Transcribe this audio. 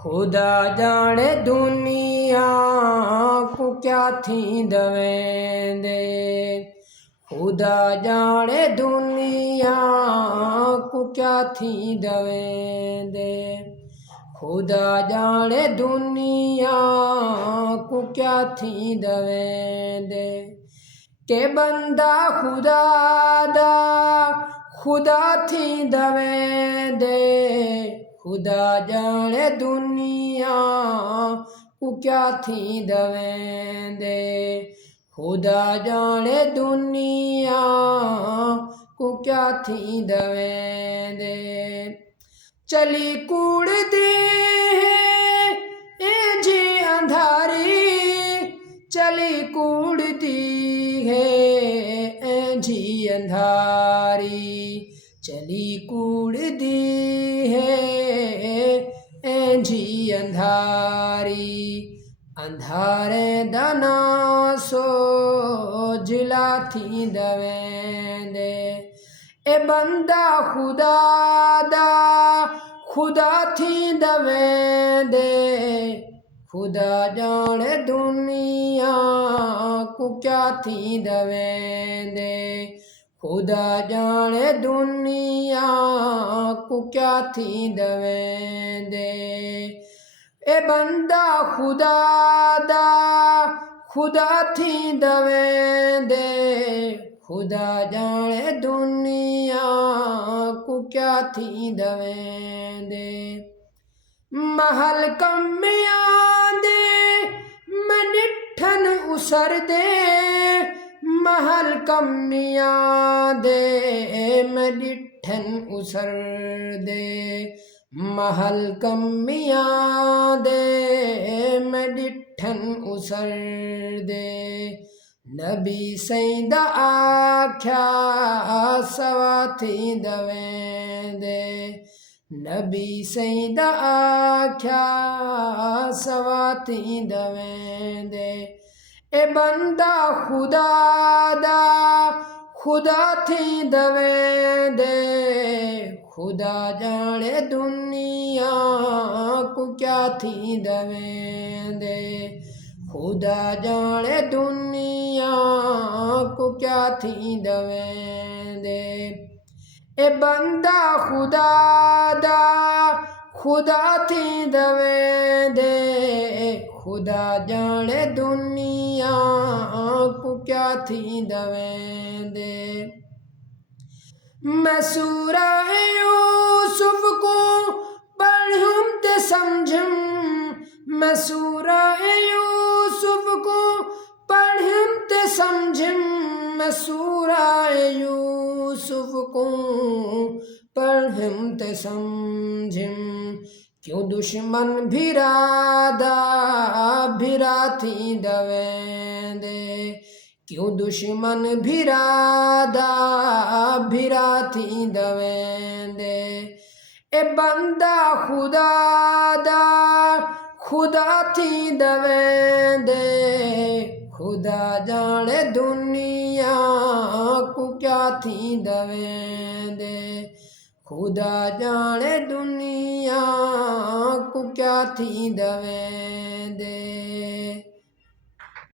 खुदा जाने दुनिया को क्या थी दवेंदे। खुदा जाने दुनिया को क्या थी दवेंदे। खुदा जाने दुनिया को क्या थी दवेंदे। के बंदा खुदा दा खुदा थी दवेंदे। खुदा जाने दुनिया को क्या थी दवेंदे। खुदा जाने दुनिया को क्या थी दवेंदे। चली कूड़दी है जी अंधारी। चली कूड़ती है जी अंधारी। चली कूड़दी है जी अंधारी। अंधारे दना सो जिला थी दवेंदे। ए बंदा खुदा दा खुदा थी दवेंदे। खुदा जाने दुनिया को क्या थी दवेंदे। खुदा जाने दुनिया को क्या थी दवेंदे। ए बंदा खुदा दा खुदा थी दवेंदे। खुदा जाने दुनिया को क्या थी दवेंदे। महल कमियां दे मैं निठन उसर दे। महल कमियां दे मैं निठन उसर दे। महल कमियां दे मैं निठन उसर दे। नबी सईदा आख्या सवा थी दवेंदे। नबी सईदा आख्या सवा थी दवेंदे। ए बंदा खुदा दा खुदा थी दवेंदे। खुदा जाने दुनिया को क्या थी दवेंदे। खुदा जाने दुनिया को क्या थी दवेंदे। ए बंदा खुदा दा खुदा थी दवेंदे। खुदा जाने दुनिया को क्या थी दवेंदे। मैं सूरह यूसुफ को पढ़ूं ते समझूं। मैं सूरह यूसुफ को पढ़ूं ते समझूं। मैं सूरह यूसुफ को पढ़ूं ते समझूं। क्यों दुश्मन भिरादा भिरा थी दवेंदे। क्यों दुश्मन भिरादा भिरा थी दवेंदे। ए बंदा खुदा दा खुदा थी दवेंदे। खुदा जाने दुनिया को क्या थी दवेंदे। खुदा जाने दुनिया को क्या थी दवेंदे।